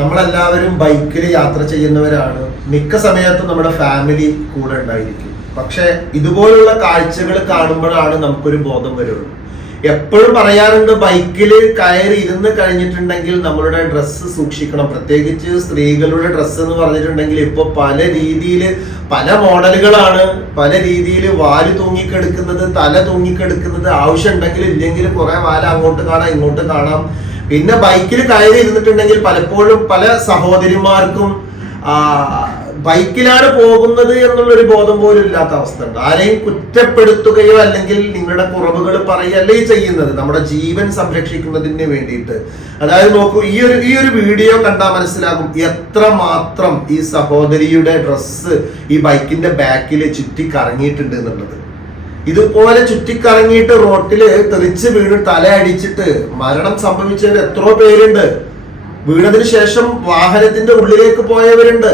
നമ്മളെല്ലാവരും ബൈക്കിൽ യാത്ര ചെയ്യുന്നവരാണ്. മിക്ക സമയത്തും നമ്മുടെ ഫാമിലി കൂടെ ഉണ്ടായിരിക്കും. പക്ഷെ ഇതുപോലുള്ള കാഴ്ചകൾ കാണുമ്പോഴാണ് നമുക്കൊരു ബോധം വരുള്ളൂ. എപ്പോഴും പറയാറുണ്ട്, ബൈക്കിൽ കയറി ഇരുന്ന് കഴിഞ്ഞിട്ടുണ്ടെങ്കിൽ നമ്മളുടെ ഡ്രസ്സ് സൂക്ഷിക്കണം. പ്രത്യേകിച്ച് സ്ത്രീകളുടെ ഡ്രസ്സ് എന്ന് പറഞ്ഞിട്ടുണ്ടെങ്കിൽ ഇപ്പോൾ പല രീതിയിൽ പല മോഡലുകളാണ്. പല രീതിയിൽ വാല് തൂങ്ങിക്കെടുക്കുന്നത്, തല തൂങ്ങിക്കെടുക്കുന്നത്, ആവശ്യമുണ്ടെങ്കിൽ ഇല്ലെങ്കിൽ കുറെ വാല അങ്ങോട്ട് കാണാം ഇങ്ങോട്ട് കാണാം. പിന്നെ ബൈക്കിൽ കയറി ഇരുന്നിട്ടുണ്ടെങ്കിൽ പലപ്പോഴും പല സഹോദരിമാർക്കും ബൈക്കിലാണ് പോകുന്നത് എന്നുള്ളൊരു ബോധം പോലും ഇല്ലാത്ത അവസ്ഥ ഉണ്ട്. ആരെയും കുറ്റപ്പെടുത്തുകയോ അല്ലെങ്കിൽ നിങ്ങളുടെ കുറവുകൾ പറയുകയല്ലേ ചെയ്യുന്നത്, നമ്മുടെ ജീവൻ സംരക്ഷിക്കുന്നതിന് വേണ്ടിയിട്ട്. അതായത് നോക്കൂ, ഈ ഒരു വീഡിയോ കണ്ടാൽ മനസ്സിലാകും എത്രമാത്രം ഈ സഹോദരിയുടെ ഡ്രസ്സ് ഈ ബൈക്കിന്റെ ബാക്കിൽ ചുറ്റിക്കറങ്ങിയിട്ടുണ്ട് എന്നുള്ളത്. ഇതുപോലെ ചുറ്റിക്കറങ്ങിയിട്ട് റോട്ടില് തെറിച്ച് വീണ് തല അടിച്ചിട്ട് മരണം സംഭവിച്ചവർ എത്രയോ പേരുണ്ട്. വീണതിന് ശേഷം വാഹനത്തിന്റെ ഉള്ളിലേക്ക് പോയവരുണ്ട്.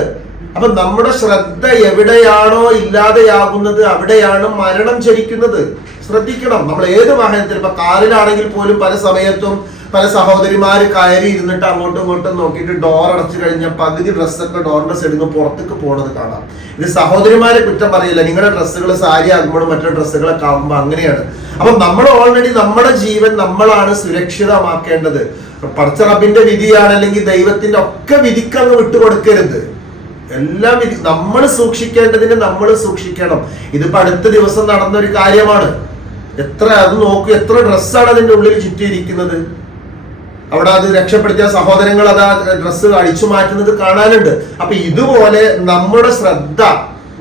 അപ്പൊ നമ്മുടെ ശ്രദ്ധ എവിടെയാണോ ഇല്ലാതെയാകുന്നത് അവിടെയാണ് മരണം ചരിക്കുന്നത്. ശ്രദ്ധിക്കണം. നമ്മൾ ഏത് വാഹനത്തിൽ, ഇപ്പൊ കാറിലാണെങ്കിൽ പോലും പല സമയത്തും പല സഹോദരിമാര് കയറി ഇരുന്നിട്ട് അങ്ങോട്ടും ഇങ്ങോട്ടും നോക്കിയിട്ട് ഡോർ അടച്ചു കഴിഞ്ഞാൽ പകുതി ഡ്രസ്സൊക്കെ ഡോറിന്റെ സൈഡിൽ നിന്ന് പുറത്തേക്ക് പോണത് കാണാം. ഇത് സഹോദരിമാരെ കുറ്റം പറയില്ല. നിങ്ങളുടെ ഡ്രസ്സുകൾ സാരി ആകുമ്പോഴും മറ്റു ഡ്രസ്സുകളൊക്കെ ആകുമ്പോൾ അങ്ങനെയാണ്. അപ്പൊ നമ്മൾ ഓൾറെഡി നമ്മുടെ ജീവൻ നമ്മളാണ് സുരക്ഷിതമാക്കേണ്ടത്. പടച്ച റബ്ബിന്റെ വിധിയാണ്, അല്ലെങ്കിൽ ദൈവത്തിന്റെ ഒക്കെ വിധിക്കങ്ങ് വിട്ടുകൊടുക്കരുത്. എല്ലാ വിധി നമ്മൾ സൂക്ഷിക്കേണ്ടതിന് നമ്മൾ സൂക്ഷിക്കണം. ഇതിപ്പോ അടുത്ത ദിവസം നടന്നൊരു കാര്യമാണ്. അത് നോക്കൂ, എത്ര ഡ്രസ്സാണ് അതിന്റെ ഉള്ളിൽ ചുറ്റിയിരിക്കുന്നത്. അവിടെ അത് രക്ഷപ്പെടുത്തിയ സഹോദരങ്ങൾ അത് ആ ഡ്രസ്സ് അഴിച്ചു മാറ്റുന്നത് കാണാനുണ്ട്. അപ്പൊ ഇതുപോലെ നമ്മുടെ ശ്രദ്ധ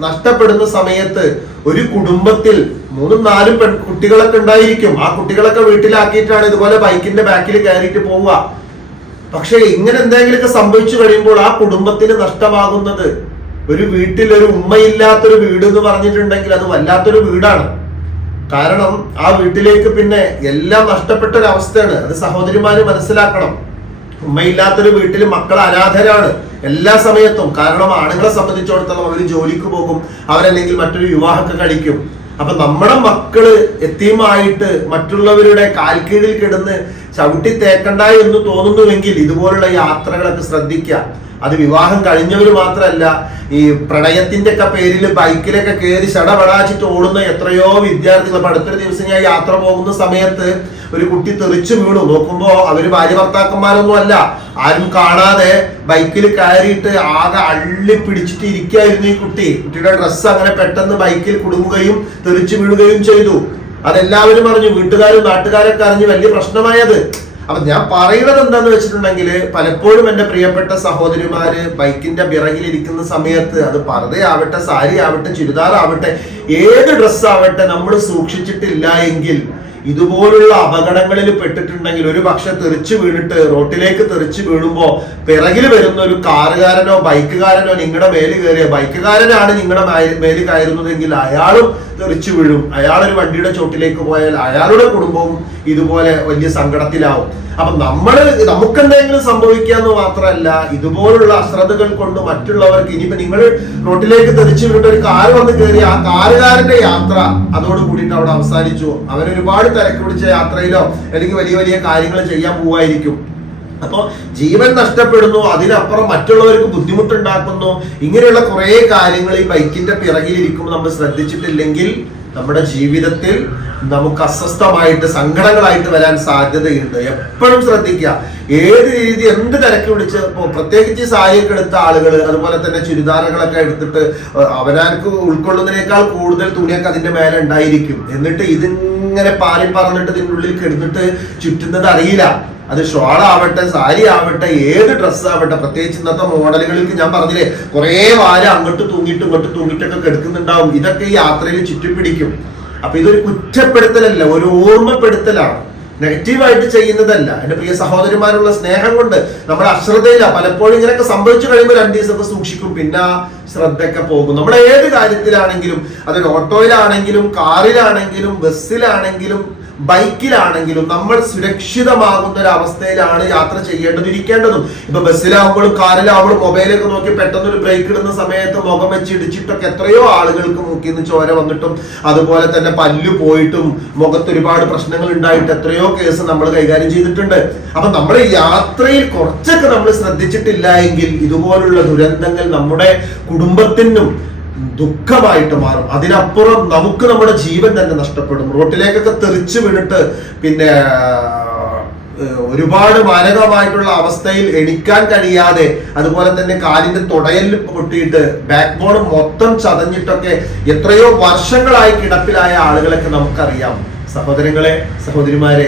നഷ്ടപ്പെടുന്ന സമയത്ത് ഒരു കുടുംബത്തിൽ 3-4 കുട്ടികളൊക്കെ ഉണ്ടായിരിക്കും. ആ കുട്ടികളൊക്കെ വീട്ടിലാക്കിയിട്ടാണ് ഇതുപോലെ ബൈക്കിന്റെ ബാക്കിൽ കയറിയിട്ട് പോവുക. പക്ഷെ ഇങ്ങനെ എന്തെങ്കിലുമൊക്കെ സംഭവിച്ചു കഴിയുമ്പോൾ ആ കുടുംബത്തിന് നഷ്ടമാകുന്നത്, ഒരു വീട്ടിൽ ഒരു ഉമ്മയില്ലാത്തൊരു വീട് എന്ന് പറഞ്ഞിട്ടുണ്ടെങ്കിൽ അത് വല്ലാത്തൊരു വീടാണ്. കാരണം ആ വീട്ടിലേക്ക് പിന്നെ എല്ലാം നഷ്ടപ്പെട്ട ഒരു അവസ്ഥയാണ്. അത് സഹോദരിമാര് മനസ്സിലാക്കണം. ഉമ്മയില്ലാത്തൊരു വീട്ടിൽ മക്കൾ അനാഥരാണ് എല്ലാ സമയത്തും. കാരണം ആണുങ്ങളെ സംബന്ധിച്ചിടത്തോളം അവർ ജോലിക്ക് പോകും, അവരല്ലെങ്കിൽ മറ്റൊരു വിവാഹമൊക്കെ കഴിക്കും. അപ്പൊ നമ്മുടെ മക്കള് യതീമായിട്ട് മറ്റുള്ളവരുടെ കാൽക്കീഴിൽ കിടന്ന് ചവിട്ടി തേക്കണ്ട എന്ന് തോന്നുന്നുവെങ്കിൽ ഇതുപോലുള്ള യാത്രകളൊക്കെ ശ്രദ്ധിക്കുക. അത് വിവാഹം കഴിഞ്ഞവര് മാത്രമല്ല, ഈ പ്രണയത്തിന്റെ ഒക്കെ പേരിൽ ബൈക്കിലൊക്കെ കയറി ചടപടാച്ചിട്ട് ഓടുന്ന എത്രയോ വിദ്യാർത്ഥികൾ. അപ്പൊ അടുത്തൊരു ദിവസം ഞാൻ യാത്ര പോകുന്ന സമയത്ത് ഒരു കുട്ടി തെറിച്ചു വീണു. നോക്കുമ്പോ അവര് ഭാര്യ ഭർത്താക്കന്മാരൊന്നും അല്ല, ആരും കാണാതെ ബൈക്കിൽ കയറിയിട്ട് ആകെ അള്ളി പിടിച്ചിട്ട് ഇരിക്കുകയായിരുന്നു ഈ കുട്ടി. കുട്ടിയുടെ ഡ്രസ്സ് അങ്ങനെ പെട്ടെന്ന് ബൈക്കിൽ കുടുങ്ങുകയും തെറിച്ചു വീഴുകയും ചെയ്തു. അതെല്ലാവരും അറിഞ്ഞു, വീട്ടുകാരും നാട്ടുകാരൊക്കെ അറിഞ്ഞു, വലിയ പ്രശ്നമായത്. അപ്പൊ ഞാൻ പറയുന്നത് എന്താന്ന് വെച്ചിട്ടുണ്ടെങ്കിൽ, പലപ്പോഴും എന്റെ പ്രിയപ്പെട്ട സഹോദരിമാര് ബൈക്കിന്റെ പിറകിലിരിക്കുന്ന സമയത്ത് അത് പർദ്ദയാവട്ടെ, സാരി ആവട്ടെ, ചുരിദാർ ആവട്ടെ, ഏത് ഡ്രസ്സ് ആവട്ടെ, നമ്മൾ സൂക്ഷിച്ചിട്ടില്ല എങ്കിൽ ഇതുപോലുള്ള അപകടങ്ങളിൽ പെട്ടിട്ടുണ്ടെങ്കിൽ, ഒരു പക്ഷെ തെറിച്ചു വീണിട്ട് റോട്ടിലേക്ക് തെറിച്ചു വീഴുമ്പോ പിറകിൽ വരുന്ന ഒരു കാറുകാരനോ ബൈക്കുകാരനോ നിങ്ങളുടെ മേല് കയറിയ, ബൈക്കുകാരനാണ് നിങ്ങളുടെ മേല് കയറുന്നതെങ്കിൽ അയാളും തെറിച്ചു വീഴും. അയാളൊരു വണ്ടിയുടെ ചോട്ടിലേക്ക് പോയാൽ അയാളുടെ കുടുംബവും ഇതുപോലെ വലിയ സങ്കടത്തിലാവും. അപ്പൊ നമുക്കെന്തെങ്കിലും സംഭവിക്കാന്ന് മാത്രമല്ല, ഇതുപോലുള്ള അശ്രദ്ധകൾ കൊണ്ട് മറ്റുള്ളവർക്ക്, ഇനിയിപ്പോ നിങ്ങൾ റോട്ടിലേക്ക് തെറിച്ചു വീണിട്ട് ഒരു കാറ് വന്ന് കയറി, ആ കാറുകാരന്റെ യാത്ര അതോട് കൂടിയിട്ട് അവിടെ അവസാനിച്ചു. അവരൊരുപാട് തിരക്ക് പിടിച്ച യാത്രയിലോ അല്ലെങ്കിൽ വലിയ വലിയ കാര്യങ്ങൾ ചെയ്യാൻ പോവായിരിക്കും. അപ്പൊ ജീവൻ നഷ്ടപ്പെടുന്നു, അതിനപ്പുറം മറ്റുള്ളവർക്ക് ബുദ്ധിമുട്ടുണ്ടാക്കുന്നു. ഇങ്ങനെയുള്ള കുറെ കാര്യങ്ങൾ ഈ ബൈക്കിന്റെ പിറകിലിരിക്കുമ്പോൾ നമ്മൾ ശ്രദ്ധിച്ചിട്ടില്ലെങ്കിൽ നമ്മുടെ ജീവിതത്തിൽ നമുക്ക് അസ്വസ്ഥമായിട്ട് സങ്കടങ്ങളായിട്ട് വരാൻ സാധ്യതയുണ്ട്. എപ്പോഴും ശ്രദ്ധിക്കുക. ഏത് രീതി എന്ത് തിരക്ക് പിടിച്ച്, പ്രത്യേകിച്ച് സാരിയൊക്കെ എടുത്ത ആളുകൾ, അതുപോലെ തന്നെ ചുരിദാറുകളൊക്കെ എടുത്തിട്ട് അവനാർക്ക് ഉൾക്കൊള്ളുന്നതിനേക്കാൾ കൂടുതൽ തുണിയൊക്കെ അതിന്റെ മേലെ ഉണ്ടായിരിക്കും. എന്നിട്ട് ഇതിങ്ങനെ പാറി പറന്നിട്ട് ഇതിൻ്റെ ഉള്ളിൽ കിടന്നിട്ട് ചുറ്റുന്നത് അറിയില്ല. അത് ഷോൾ ആവട്ടെ, സാരി ആവട്ടെ, ഏത് ഡ്രസ്സ് ആവട്ടെ. പ്രത്യേകിച്ച് ഇന്നത്തെ മോഡലുകൾക്ക് ഞാൻ പറഞ്ഞില്ലേ, കുറെ വാര അങ്ങോട്ട് തൂങ്ങിയിട്ടും ഇങ്ങോട്ട് തൂങ്ങിയിട്ടൊക്കെ കിടക്കുന്നുണ്ടാവും. ഇതൊക്കെ ഈ യാത്രയിൽ ചുറ്റിപ്പിടിക്കും. അപ്പൊ ഇതൊരു കുറ്റപ്പെടുത്തലല്ല, ഒരു ഓർമ്മപ്പെടുത്തലാണ്, നെഗറ്റീവായിട്ട് ചെയ്യുന്നതല്ല. എന്റെ പ്രിയ സഹോദരിമാരുള്ള സ്നേഹം കൊണ്ട് നമ്മുടെ അശ്രദ്ധയില്ല. പലപ്പോഴും ഇങ്ങനെയൊക്കെ സംഭവിച്ചു കഴിയുമ്പോൾ 2 ദിവസമൊക്കെ സൂക്ഷിക്കും, പിന്നെ ശ്രദ്ധയൊക്കെ പോകും. നമ്മുടെ ഏത് കാര്യത്തിലാണെങ്കിലും, അതൊരു ഓട്ടോയിലാണെങ്കിലും കാറിലാണെങ്കിലും ബസ്സിലാണെങ്കിലും ബൈക്കിലാണെങ്കിലും നമ്മൾ സുരക്ഷിതമാകുന്ന ഒരു അവസ്ഥയിലാണ് യാത്ര ചെയ്യേണ്ടതും ഇരിക്കേണ്ടതും. ഇപ്പൊ ബസ്സിലാവുമ്പോഴും കാറിലാവുമ്പോഴും മൊബൈലൊക്കെ നോക്കി പെട്ടെന്ന് ഒരു ബ്രേക്ക് ഇടുന്ന സമയത്ത് മുഖം വെച്ച് ഇടിച്ചിട്ടൊക്കെ എത്രയോ ആളുകൾക്ക് മൂക്കിന്ന് ചോര വന്നിട്ടും അതുപോലെ തന്നെ പല്ല് പോയിട്ടും മുഖത്ത് ഒരുപാട് പ്രശ്നങ്ങൾ ഉണ്ടായിട്ട് എത്രയോ കേസ് നമ്മൾ കൈകാര്യം ചെയ്തിട്ടുണ്ട്. അപ്പൊ നമ്മൾ യാത്രയിൽ കുറച്ചൊക്കെ നമ്മൾ ശ്രദ്ധിച്ചിട്ടില്ല എങ്കിൽ ഇതുപോലുള്ള ദുരന്തങ്ങൾ നമ്മുടെ കുടുംബത്തിനും ദുഃഖമായിട്ട് മാറും. അതിനപ്പുറം നമുക്ക് നമ്മുടെ ജീവൻ തന്നെ നഷ്ടപ്പെടും. റോട്ടിലേക്കൊക്കെ തെറിച്ചു വീണിട്ട് പിന്നെ ഒരുപാട് മാരകമായിട്ടുള്ള അവസ്ഥയിൽ എണിക്കാൻ കഴിയാതെ, അതുപോലെ തന്നെ കാലിന്റെ തുടയിൽ പൊട്ടിയിട്ട് ബാക്ക് ബോൺ മൊത്തം ചതഞ്ഞിട്ടൊക്കെ എത്രയോ വർഷങ്ങളായി കിടപ്പിലായ ആളുകളൊക്കെ നമുക്കറിയാം. സഹോദരങ്ങളെ, സഹോദരിമാരെ,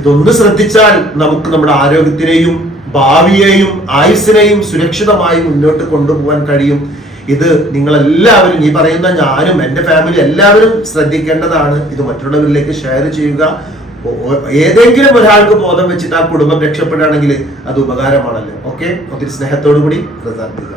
ഇതൊന്ന് ശ്രദ്ധിച്ചാൽ നമുക്ക് നമ്മുടെ ആരോഗ്യത്തിനെയും ഭാവിയെയും ആയുസ്സിനെയും സുരക്ഷിതമായി മുന്നോട്ട് കൊണ്ടുപോകാൻ കഴിയും. ഇത് നിങ്ങളെല്ലാവരും, ഈ പറയുന്ന ഞാനും എൻ്റെ ഫാമിലി എല്ലാവരും ശ്രദ്ധിക്കേണ്ടതാണ്. ഇത് മറ്റുള്ളവരിലേക്ക് ഷെയർ ചെയ്യുക. ഏതെങ്കിലും ഒരാൾക്ക് ബോധം വെച്ചിട്ട് ആ കുടുംബം രക്ഷപ്പെടുകയാണെങ്കിൽ അത് ഉപകാരമാണല്ലോ. ഓക്കെ, ഒത്തിരി സ്നേഹത്തോടു കൂടി പ്രസാദിക്കുക.